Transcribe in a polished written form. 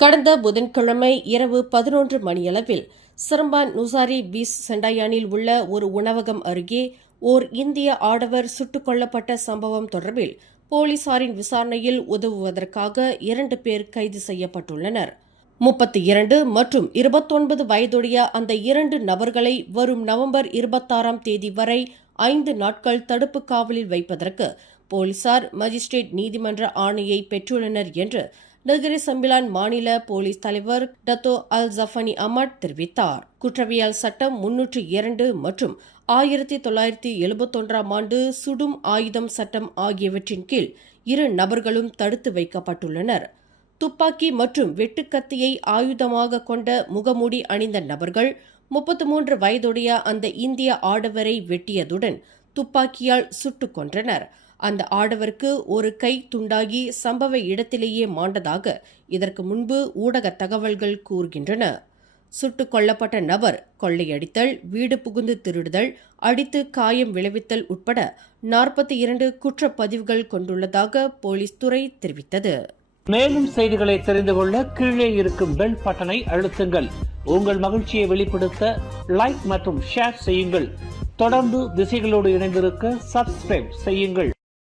கடந்த புதன்கிழமை இரவு 11 மணியளவில் சிரம்பான் நுசாரி பீஸ் செண்டாயானில் உள்ள ஒரு உணவகம் அருகே ஓர் இந்திய ஆடவர் சுட்டுக் கொல்லப்பட்ட சம்பவம் தொடர்பில் போலீசாரின் விசாரணையில் உதவுவதற்காக 2 பேர் கைது செய்யப்பட்டுள்ளனர். 32 மற்றும் 29 வயதுடைய அந்த 2 நபர்களை வரும் நவம்பர் 26ஆம் தேதி வரை 5 நாட்கள் தடுப்பு காவலில் வைப்பதற்கு போலீசார் மஜிஸ்ட்ரேட் நீதிமன்ற ஆணையை பெற்றுள்ளனர் என்று நகரி சம்பிலான் மாநில போலீஸ் தலைவர் டத்தோ அல் ஜஃபனி அமட் தெரிவித்தார். குற்றவியல் சட்டம் 302 மற்றும் 1971ஆம் ஆண்டு சுடும் ஆயுதம் சட்டம் ஆகியவற்றின் கீழ் 2 நபர்களும் தடுத்து வைக்கப்பட்டுள்ளனர். துப்பாக்கி மற்றும் வெட்டுக்கத்தியை ஆயுதமாக கொண்ட முகமூடி அணிந்த நபர்கள் 33 வயதுடைய அந்த இந்திய ஆடவரை வெட்டியதுடன் துப்பாக்கியால் சுட்டுக் கொன்றனர். அந்த ஆடவருக்கு ஒரு கை துண்டாகி சம்பவ இடத்திலேயே மாண்டதாக இதற்கு முன்பு ஊடக தகவல்கள் கூறுகின்றன. சுட்டுக் கொல்லப்பட்ட நபர் கொள்ளையடித்தல், வீடு புகுந்து திருடுதல், அடித்து காயம் விளைவித்தல் உட்பட 42 குற்றப்பதிவுகள் கொண்டுள்ளதாக போலீஸ் துறை தெரிவித்தது. மேலும் செய்திகளை தெரிந்து கொள்ள கீழே இருக்கும் பெல் பட்டனை அழுத்துங்கள். உங்கள் மகிழ்ச்சியை வெளிப்படுத்த லைக் மற்றும் ஷேர் செய்யுங்கள். தொடர்ந்து திசைகளோடு இணைந்திருக்க சப்ஸ்கிரைப் செய்யுங்கள்.